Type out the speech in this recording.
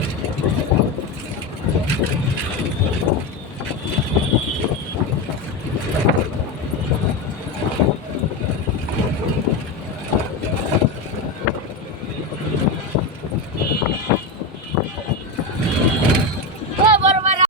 Thank you.